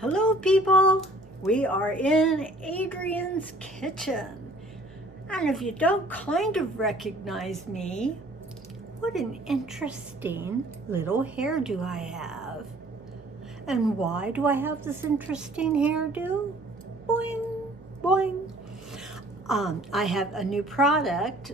Hello people, we are in Adrian's kitchen. And if you don't kind of recognize me, what an interesting little hairdo I have. And why do I have this interesting hairdo? Boing, boing. I have a new product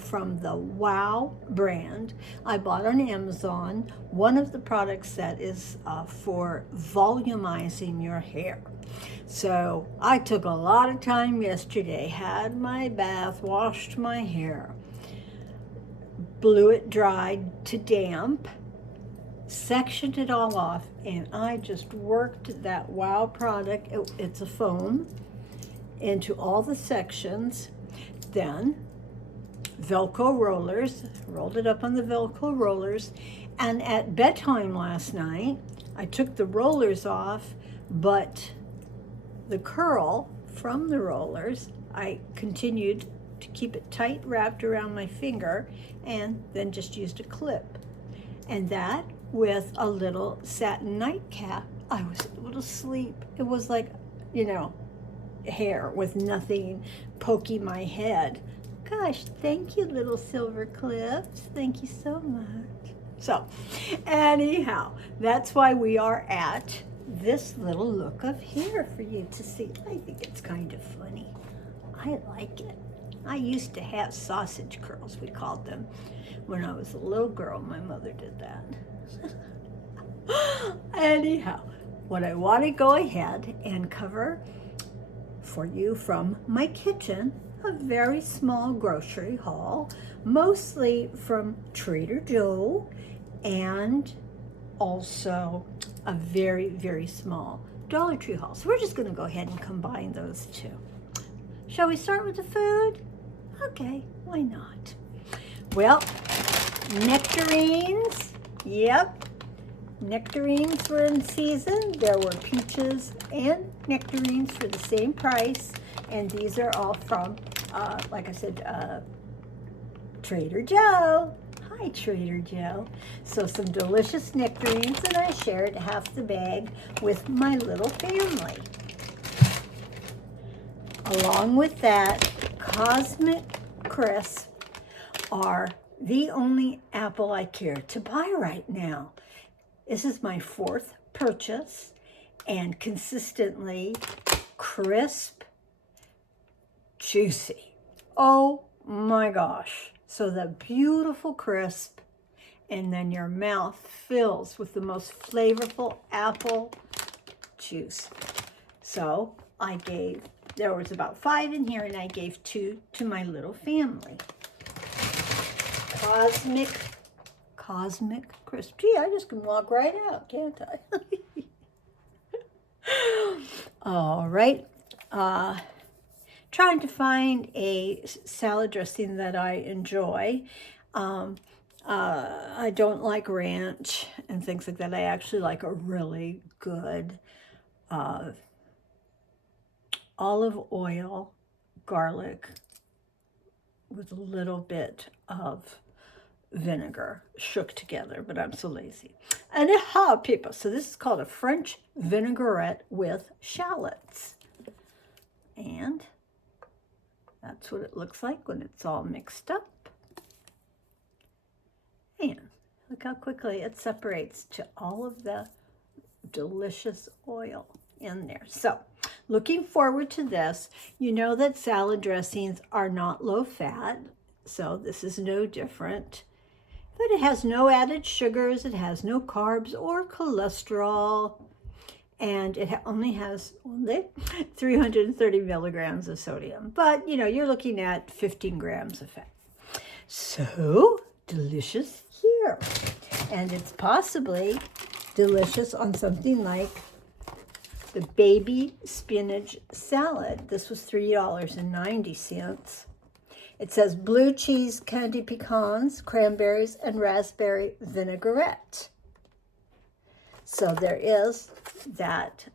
from the Wow brand I bought on Amazon. One of the products that is for volumizing your hair. So I took a lot of time yesterday, had my bath, washed my hair, blew it dried to damp, sectioned it all off, and I just worked that Wow product. It's a foam into all the sections, then Velcro rollers, rolled it up on the Velcro rollers, and at bedtime last night, I took the rollers off, but the curl from the rollers, I continued to keep it tight wrapped around my finger and then just used a clip. And that with a little satin nightcap, I was able to sleep. It was like, hair with nothing poking my head. Gosh, thank you, little silver clips. Thank you so much. So, anyhow, that's why we are at this little look of hair for you to see. I think it's kind of funny. I like it. I used to have sausage curls, we called them. When I was a little girl, my mother did that. Anyhow, what I want to go ahead and cover for you from my kitchen, a very small grocery haul, mostly from Trader Joe, and also a very, very small Dollar Tree haul. So we're just going to go ahead and combine those two. Shall we start with the food? Okay, why not? Well, nectarines. Yep, nectarines were in season. There were peaches and nectarines for the same price. And these are all from, like I said, Trader Joe. Hi, Trader Joe. So some delicious nectarines, and I shared half the bag with my little family. Along with that, Cosmic Crisp are the only apple I care to buy right now. This is my fourth purchase, and consistently crisp, juicy. Oh my gosh. So the beautiful crisp, and then your mouth fills with the most flavorful apple juice. So there was about 5 in here, and I gave 2 to my little family. Cosmic Crisp. Gee, I just can walk right out, can't I? All right. Trying to find a salad dressing that I enjoy. I don't like ranch and things like that. I actually like a really good olive oil, garlic, with a little bit of vinegar shook together, but I'm so lazy. Anyhow, people, so this is called a French vinaigrette with shallots. And that's what it looks like when it's all mixed up. And look how quickly it separates to all of the delicious oil in there. So, looking forward to this. You know that salad dressings are not low fat, so this is no different. But it has no added sugars, it has no carbs or cholesterol, and it only has 330 milligrams of sodium. But, you're looking at 15 grams of fat. So, delicious here. And it's possibly delicious on something like the baby spinach salad. This was $3.90. It says blue cheese, candy pecans, cranberries, and raspberry vinaigrette. So there is that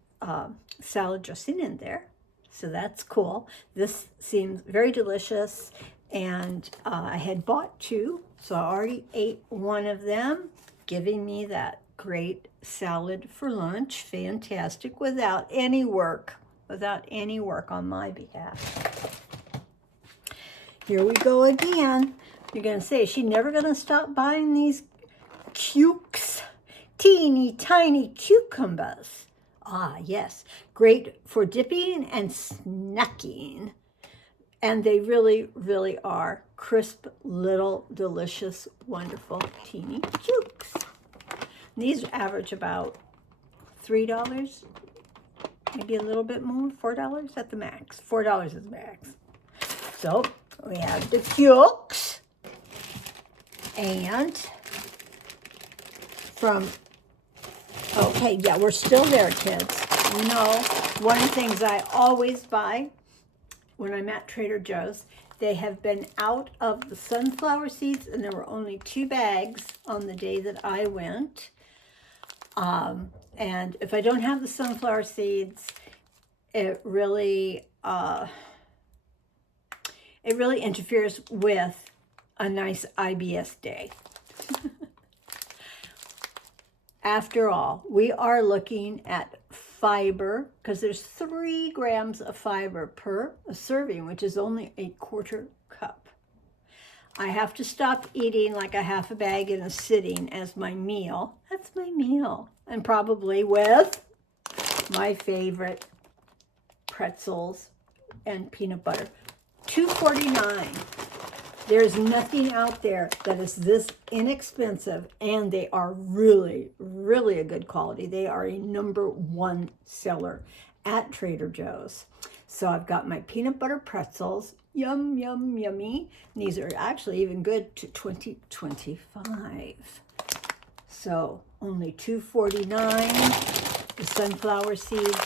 salad dressing in there. So that's cool. This seems very delicious. And I had bought 2, so I already ate one of them, giving me that great salad for lunch. Fantastic, without any work on my behalf. Here we go again. You're going to say, is she never going to stop buying these cukes? Teeny tiny cucumbers. Ah, yes. Great for dipping and snacking. And they really, really are crisp, little, delicious, wonderful, teeny cukes. These average about $3, maybe a little bit more, $4 at the max. $4 is the max. So we have the cukes. And from, okay, yeah, we're still there, kids. You know, one of the things I always buy when I'm at Trader Joe's, they have been out of the sunflower seeds, and there were only 2 bags on the day that I went. And if I don't have the sunflower seeds, it really interferes with a nice IBS day. After all, we are looking at fiber, because there's 3 grams of fiber per serving, which is only a 1/4 cup. I have to stop eating like a half a bag in a sitting as my meal. That's my meal. And probably with my favorite pretzels and peanut butter. $2.49. There's nothing out there that is this inexpensive, and they are really, really a good quality. They are a #1 seller at Trader Joe's. So I've got my peanut butter pretzels. Yum, yum, yummy. And these are actually even good to $20.25. So only $2.49. The sunflower seeds,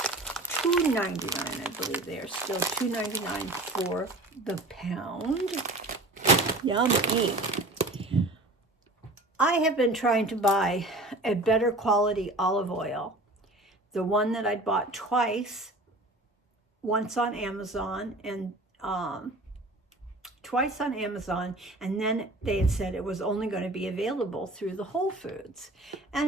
$2.99. I believe they are still $2.99 for the pound. Yummy. I have been trying to buy a better quality olive oil. The one that I'd bought twice, once on Amazon and twice on Amazon, and then they had said it was only going to be available through the Whole Foods. And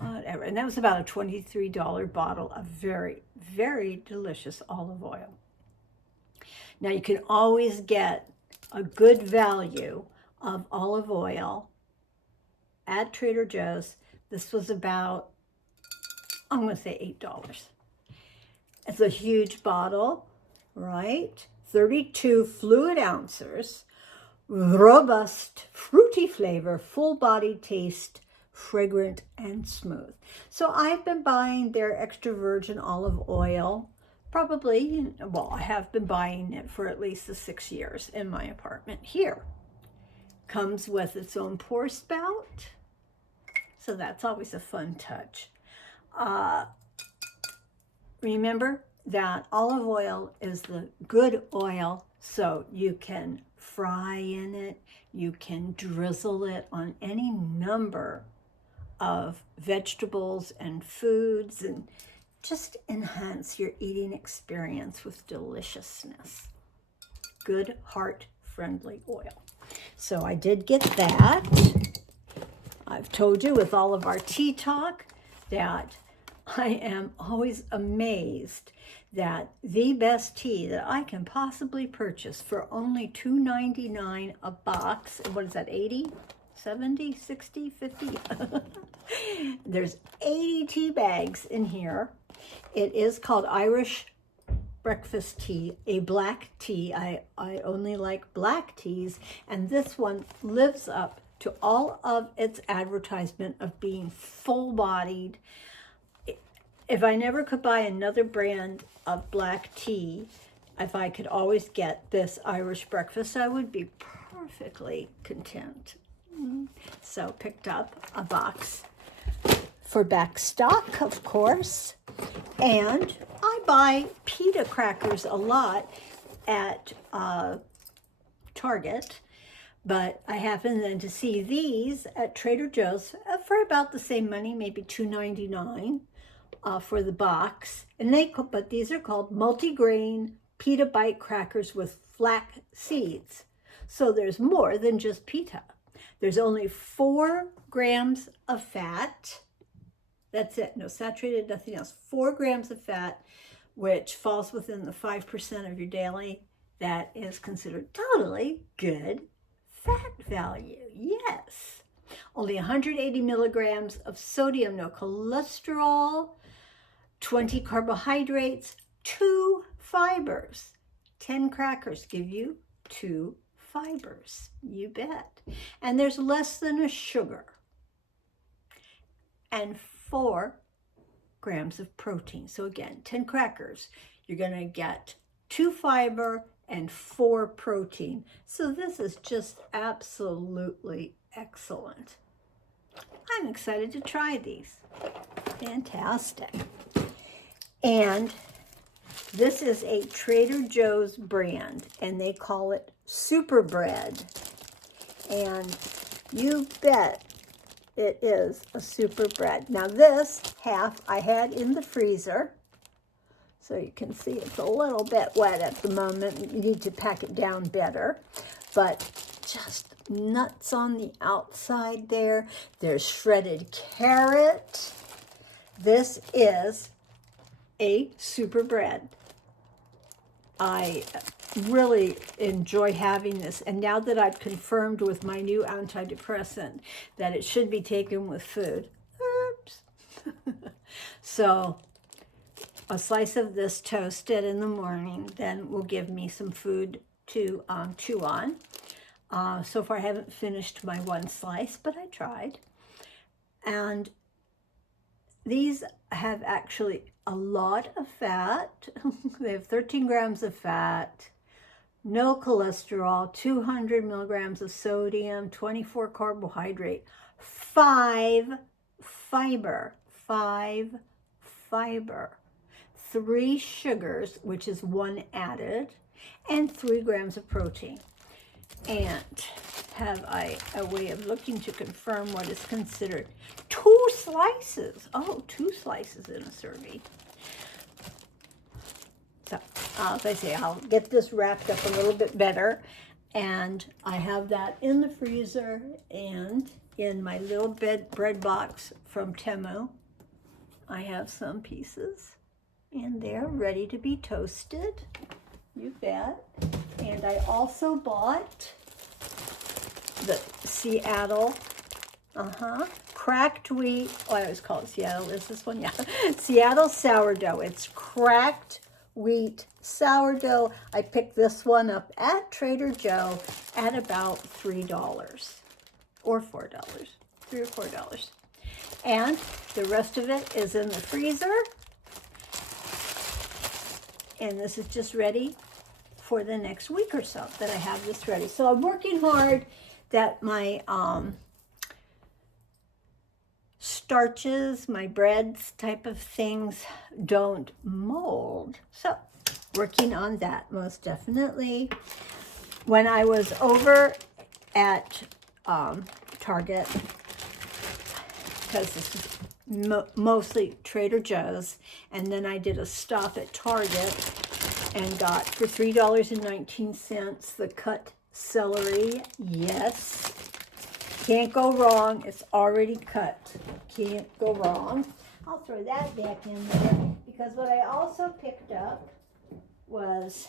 whatever. And that was about a $23 bottle of very, very delicious olive oil. Now you can always get a good value of olive oil at Trader Joe's. This was about, I'm going to say $8. It's a huge bottle, right? 32 fluid ounces, robust, fruity flavor, full body taste, fragrant and smooth. So I've been buying their extra virgin olive oil. Probably, well, I have been buying it for at least the 6 years in my apartment here. Comes with its own pour spout, so that's always a fun touch. Remember that olive oil is the good oil, so you can fry in it, you can drizzle it on any number of vegetables and foods, and just enhance your eating experience with deliciousness. Good heart-friendly oil. So I did get that. I've told you with all of our tea talk that I am always amazed that the best tea that I can possibly purchase for only $2.99 a box, what is that, 80? 70, 60, 50? There's 80 tea bags in here. It is called Irish breakfast tea, a black tea. I only like black teas, and this one lives up to all of its advertisement of being full-bodied. If I never could buy another brand of black tea, if I could always get this Irish breakfast, I would be perfectly content. So picked up a box for back stock, of course. And I buy pita crackers a lot at Target, but I happen then to see these at Trader Joe's for about the same money, maybe $2.99 for the box. And but these are called multigrain pita bite crackers with flax seeds. So there's more than just pita. There's only 4 grams of fat. That's it. No saturated, nothing else. 4 grams of fat, which falls within the 5% of your daily. That is considered totally good fat value. Yes. Only 180 milligrams of sodium, no cholesterol, 20 carbohydrates, 2 fibers. 10 crackers give you 2 fibers. You bet. And there's less than a sugar. And 4 grams of protein. So again, 10 crackers, you're going to get 2 fiber and 4 protein. So this is just absolutely excellent. I'm excited to try these. Fantastic. And this is a Trader Joe's brand, and they call it Super Bread. And you bet it is a super bread. Now this half I had in the freezer. So you can see it's a little bit wet at the moment. You need to pack it down better. But just nuts on the outside there. There's shredded carrot. This is a super bread. I really enjoy having this. And now that I've confirmed with my new antidepressant that it should be taken with food. Oops. So a slice of this toasted in the morning then will give me some food to chew on. So far I haven't finished my 1 slice, but I tried. And these have actually a lot of fat. They have 13 grams of fat, no cholesterol, 200 milligrams of sodium, 24 carbohydrate, 5 fiber, 3 sugars, which is 1 added, and 3 grams of protein. And have I a way of looking to confirm what is considered 2 slices? Oh, 2 slices in a serving. So, as I say, I'll get this wrapped up a little bit better. And I have that in the freezer and in my little bread box from Temu. I have some pieces, and they're ready to be toasted. You bet. And I also bought the Seattle, cracked wheat. Oh, I always call it Seattle. Is this one? Yeah. Seattle sourdough. It's cracked wheat sourdough. I picked this one up at Trader Joe at about $3 or $4, $3 or $4. And the rest of it is in the freezer. And this is just ready for the next week or so that I have this ready. So I'm working hard that my starches, my breads type of things don't mold. So working on that most definitely. When I was over at Target, because this is mostly Trader Joe's, and then I did a stop at Target and got for $3.19 the cut celery. Yes, can't go wrong. It's already cut. Can't go wrong. I'll throw that back in there because what I also picked up was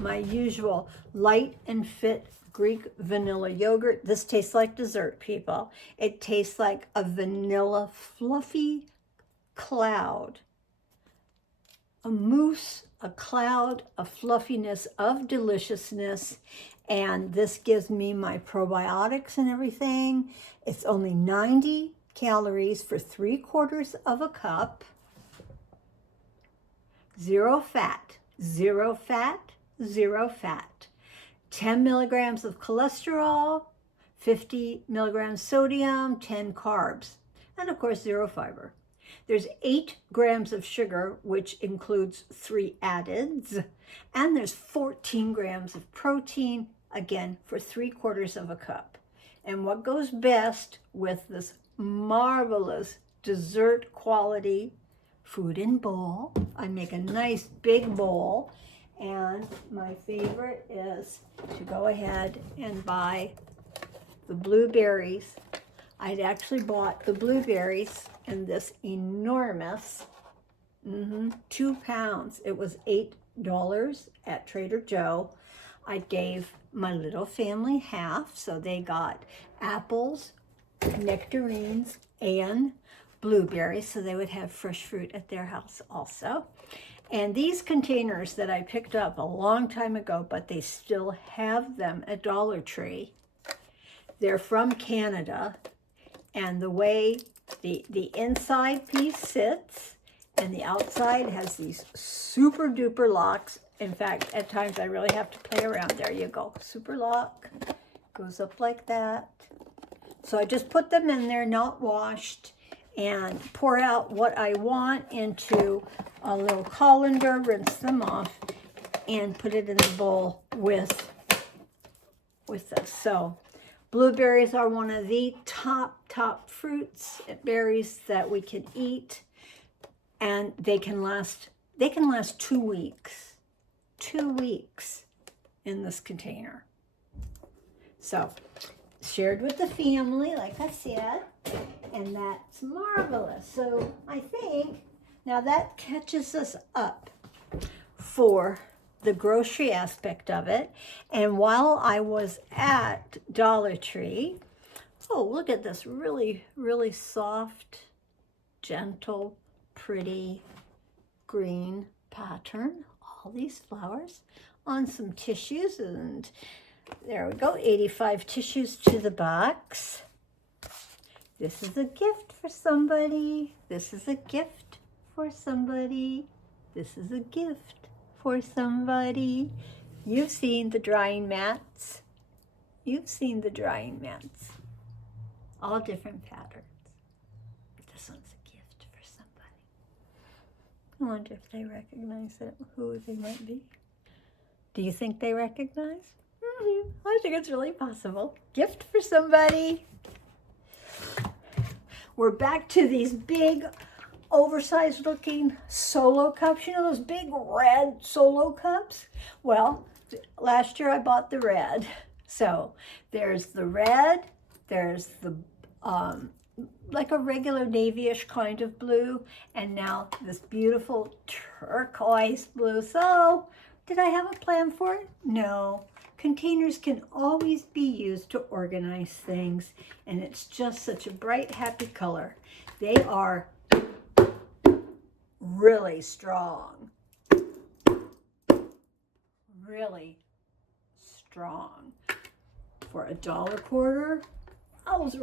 my usual light and fit Greek vanilla yogurt. This tastes like dessert, people. It tastes like a vanilla fluffy cloud, a mousse, a cloud, a fluffiness of deliciousness. And this gives me my probiotics and everything. It's only 90 calories for 3/4 of a cup. 0 fat, 0 fat, 0 fat. 10 milligrams of cholesterol, 50 milligrams sodium, 10 carbs, and of course 0 fiber. There's 8 grams of sugar, which includes 3 addeds, and there's 14 grams of protein, again, for 3/4 of a cup. And what goes best with this marvelous dessert quality food in bowl, I make a nice big bowl, and my favorite is to go ahead and buy the blueberries. I'd actually bought the blueberries in this enormous 2 pounds. It was $8 at Trader Joe. I gave my little family half, so they got apples, nectarines, and blueberries, so they would have fresh fruit at their house also. And these containers that I picked up a long time ago, but they still have them at Dollar Tree. They're from Canada, and the way the inside piece sits and the outside has these super duper locks. In fact, at times I really have to play around. There you go, super lock, goes up like that. So I just put them in there, not washed, and pour out what I want into a little colander, rinse them off, and put it in the bowl with this. So blueberries are one of the top fruits, berries that we can eat, and they can last 2 weeks. 2 weeks in this container. So shared with the family, like I said, and that's marvelous. So I think now that catches us up for the grocery aspect of it. And while I was at Dollar Tree, oh, look at this really, really soft, gentle, pretty green pattern. All these flowers on some tissues, and there we go, 85 tissues to the box. This is a gift for somebody. This is a gift for somebody. This is a gift for somebody. You've seen the drying mats. You've seen the drying mats. All different patterns. This one's a gift for somebody. I wonder if they recognize it, who they might be. Do you think they recognize? I think it's really possible. Gift for somebody. We're back to these big, oversized looking solo cups. You know those big red solo cups? Well, last year I bought the red. So there's the red, there's the like a regular navy-ish kind of blue, and now this beautiful turquoise blue. So did I have a plan for it? No. Containers can always be used to organize things, and it's just such a bright, happy color. They are really strong. Really strong. For $1.25,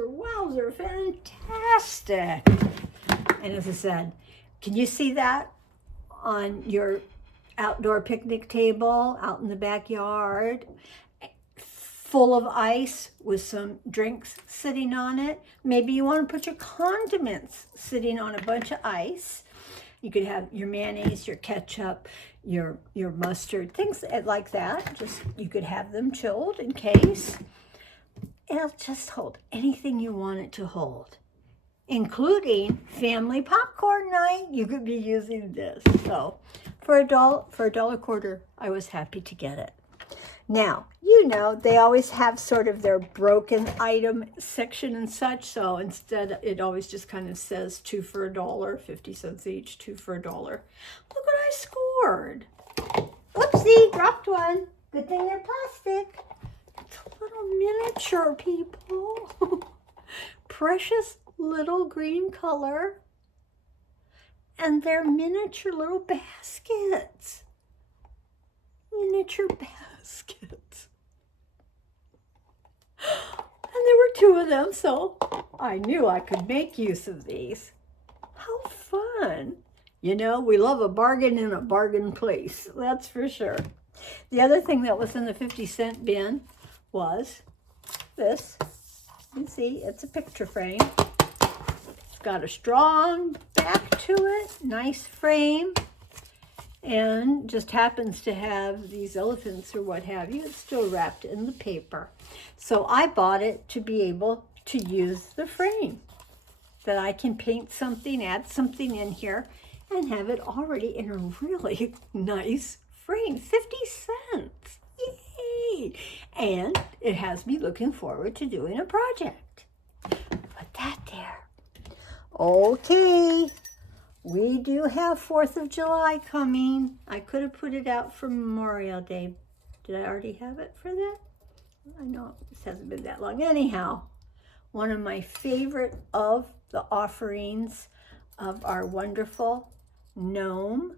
wowzer, fantastic. And as I said, can you see that on your outdoor picnic table out in the backyard, full of ice with some drinks sitting on it? Maybe you want to put your condiments sitting on a bunch of ice. You could have your mayonnaise, your ketchup, your mustard, things like that. Just you could have them chilled in case. It'll just hold anything you want it to hold, including family popcorn night. You could be using this. So for $1.25, I was happy to get it. Now, you know, they always have sort of their broken item section and such. So instead, it always just kind of says 2 for $1, 50 cents each, 2 for $1. Look what I scored. Oopsie, dropped one. Good thing they're plastic. It's a little miniature, people. Precious little green color. And they're miniature little baskets. Miniature baskets. And there were 2 of them, so I knew I could make use of these. How fun. You know, we love a bargain in a bargain place, that's for sure. The other thing that was in the 50-cent bin was this. You see, it's a picture frame. It's got a strong back to it, nice frame, and just happens to have these elephants or what have you. It's still wrapped in the paper. So I bought it to be able to use the frame, that I can paint something, add something in here, and have it already in a really nice frame. 50 cents. great. And it has me looking forward to doing a project. Put that there. Okay. We do have 4th of July coming. I could have put it out for Memorial Day. Did I already have it for that? I know this hasn't been that long. Anyhow, one of my favorite of the offerings of our wonderful gnome.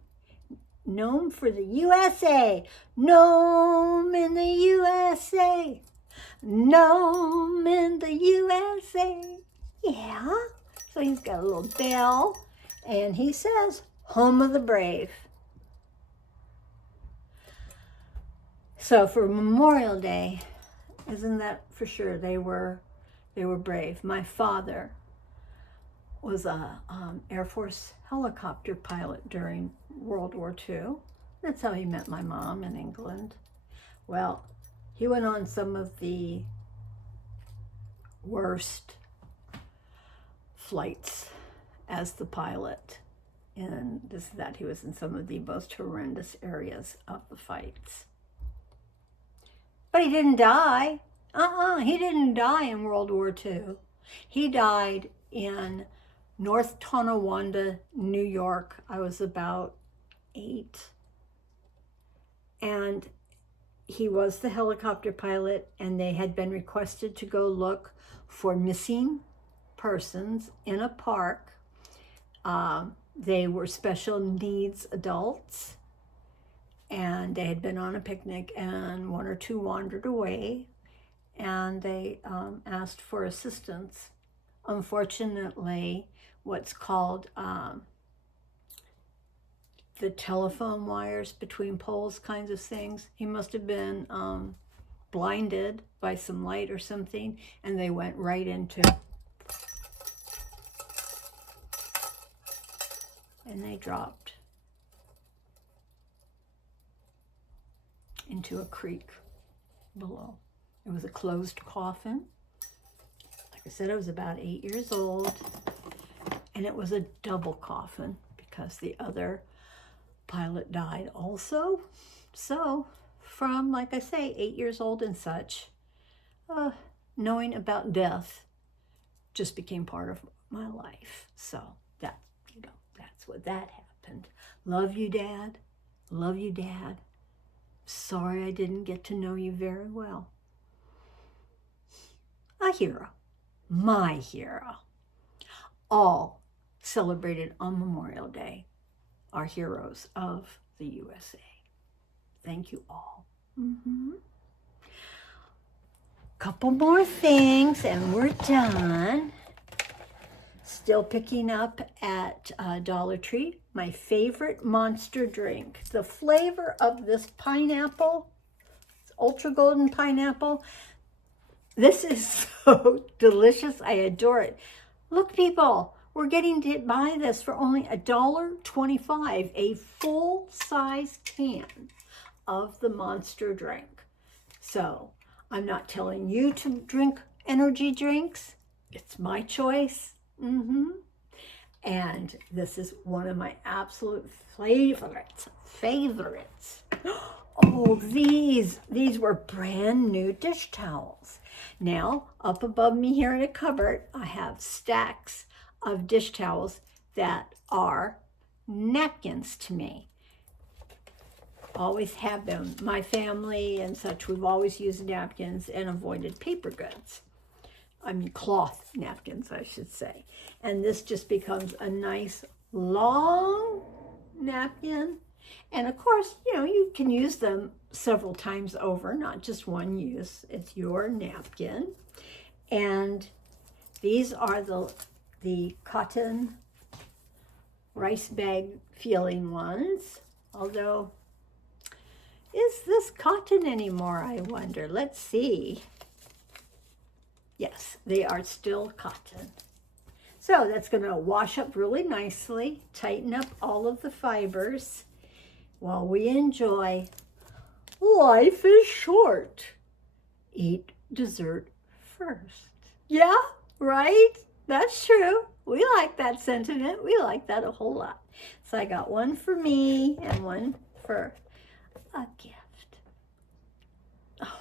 Gnome for the USA. Gnome in the USA. Gnome in the USA. Yeah. So he's got a little bell. And he says, home of the brave. So for Memorial Day, isn't that for sure? They were brave. My father was a Air Force helicopter pilot during World War II. That's how he met my mom in England. Well, he went on some of the worst flights as the pilot, and he was in some of the most horrendous areas of the fights. But he didn't die. He didn't die in World War II. He died in North Tonawanda, New York. I was about 8. And he was the helicopter pilot, and they had been requested to go look for missing persons in a park. They were special needs adults, and they had been on a picnic, and 1 or 2 wandered away, and they asked for assistance. Unfortunately, what's called the telephone wires between poles kinds of things, he must have been blinded by some light or something, and they went right into, and they dropped into a creek below. It was a closed coffin. Like I said, I was about 8 years old, and it was a double coffin because the other pilot died also. So from, like I say, 8 years old and such, knowing about death just became part of my life. So that, that's what that happened. Love you, Dad. Love you, Dad. Sorry I didn't get to know you very well. A hero. My hero. All celebrated on Memorial Day are heroes of the USA. Thank you all. Couple more things and we're done. Still picking up at Dollar Tree. My favorite Monster drink. The flavor of this pineapple, ultra golden pineapple. This is so delicious. I adore it. Look, people, we're getting to buy this for only $1.25, a full-size can of the Monster drink. So I'm not telling you to drink energy drinks. It's my choice. And this is one of my absolute favorites. Oh, these were brand new dish towels. Now, up above me here in a cupboard, I have stacks of dish towels that are napkins to me. Always have them. My family and such, we've always used napkins and avoided paper goods. I mean, cloth napkins, I should say. And this just becomes a nice long napkin. And of course, you can use them several times over, not just one use. It's your napkin. And these are the cotton rice bag feeling ones. Although, is this cotton anymore, I wonder? Let's see. Yes, they are still cotton. So that's going to wash up really nicely, tighten up all of the fibers while we enjoy life is short. Eat dessert first. Yeah, right? That's true. We like that sentiment. We like that a whole lot. So I got one for me and one for a gift. Oh,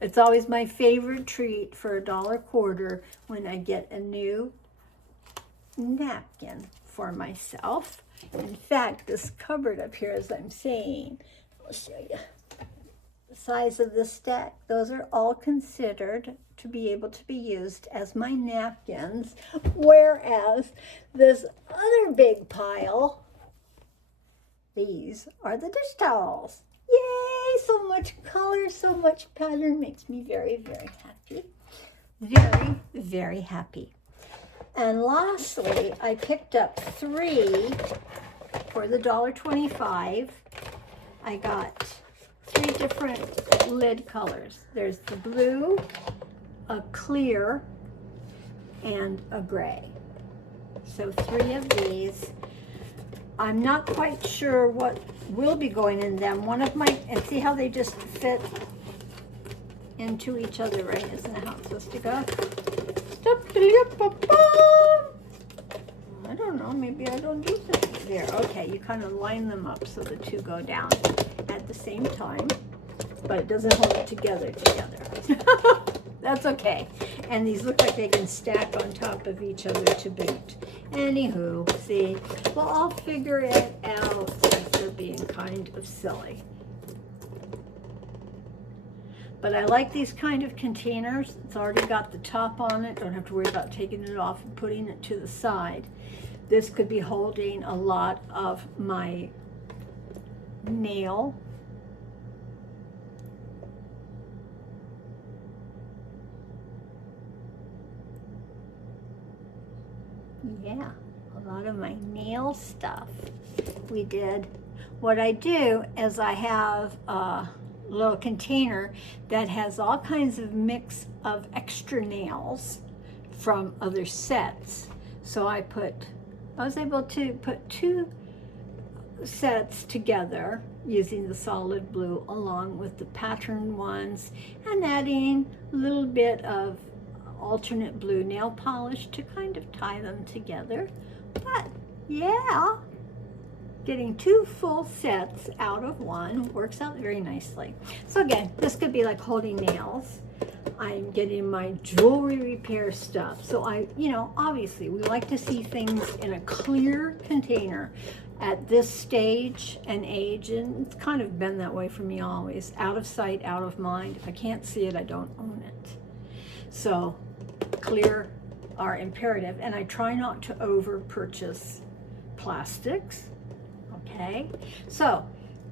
It's always my favorite treat for $1.25 when I get a new napkin for myself. In fact, this cupboard up here, as I'm saying, I'll show you the size of the stack. Those are all considered to be able to be used as my napkins, whereas this other big pile, these are the dish towels. Yay! So much color, so much pattern makes me very, very happy. Very, very happy. And lastly, I picked up 3 for the $1.25. I got 3 different lid colors. There's the blue, a clear, and a gray. So 3 of these. I'm not quite sure what will be going in them. One of my, and see how they just fit into each other, right? Isn't that how it's supposed to go? I don't know, maybe I don't do something there. Okay, you kind of line them up so the 2 go down at the same time, but it doesn't hold it together. That's okay. And these look like they can stack on top of each other to boot. Anywho, see, well, I'll figure it out after being kind of silly. But I like these kind of containers. It's already got the top on it. Don't have to worry about taking it off and putting it to the side. This could be holding a lot of my nail. Yeah, a lot of my nail stuff. We did. What I do is I have a little container that has all kinds of mix of extra nails from other sets. So I was able to put 2 sets together using the solid blue along with the patterned ones and adding a little bit of alternate blue nail polish to kind of tie them together. But yeah, getting 2 full sets out of one works out very nicely. So again, this could be like holding nails. I'm getting my jewelry repair stuff. So obviously we like to see things in a clear container at this stage and age, and it's kind of been that way for me always. Out of sight, out of mind. If I can't see it, I don't own it. So clear are imperative, and I try not to over purchase plastics. Okay, so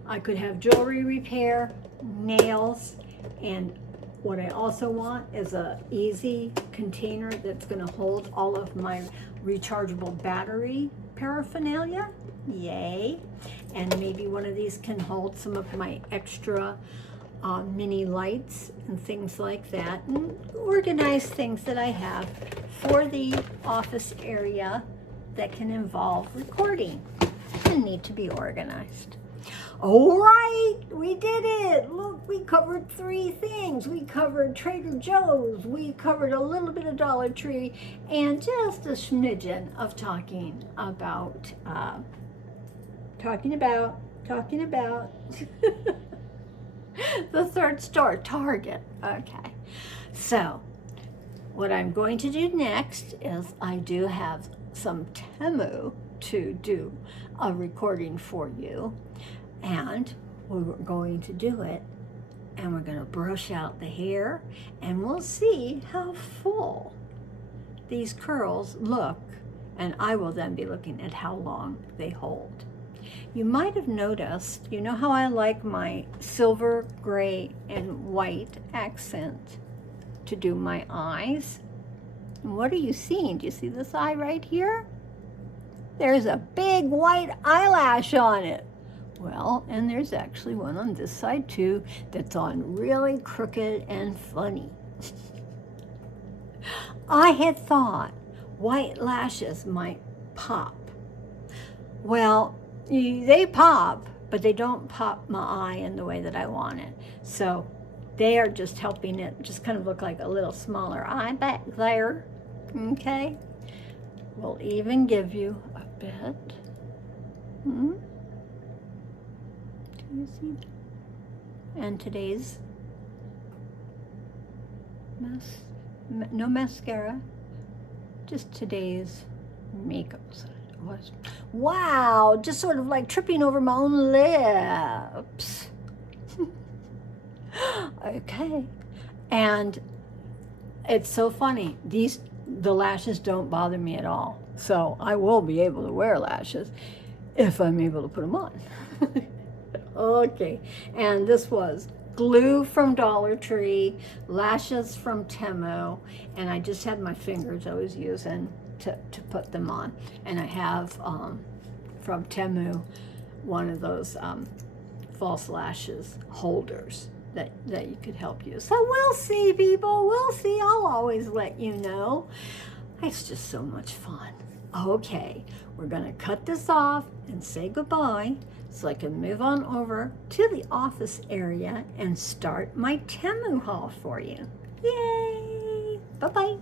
I could have jewelry repair, nails, and what I also want is a easy container that's going to hold all of my rechargeable battery paraphernalia. Yay. And maybe one of these can hold some of my extra mini lights and things like that, and organize things that I have for the office area that can involve recording and need to be organized. All right, we did it. Look, we covered 3 things. We covered Trader Joe's, we covered a little bit of Dollar Tree, and just a smidgen of talking about the third store, Target. Okay, so what I'm going to do next is I do have some Temu to do a recording for you, and we're going to do it, and we're going to brush out the hair, and we'll see how full these curls look, and I will then be looking at how long they hold. You might have noticed, you know how I like my silver, gray, and white accent to do my eyes? And what are you seeing? Do you see this eye right here? There's a big white eyelash on it. Well, and there's actually one on this side too that's on really crooked and funny. I had thought white lashes might pop. Well, they pop, but they don't pop my eye in the way that I want it. So they are just helping it just kind of look like a little smaller eye back there. Okay? We'll even give you a bit. Do you see that? And today's no mascara, just today's makeup. Wow, just sort of like tripping over my own lips. Okay, and it's so funny. The lashes don't bother me at all, so I will be able to wear lashes if I'm able to put them on. Okay, and this was glue from Dollar Tree, lashes from Temu, and I just had my fingers I was using to put them on. And I have from Temu one of those false lashes holders that you could help use. So we'll see, people, we'll see. I'll always let you know. It's just so much fun. Okay, we're gonna cut this off and say goodbye so I can move on over to the office area and start my Temu haul for you. Yay! Bye-bye.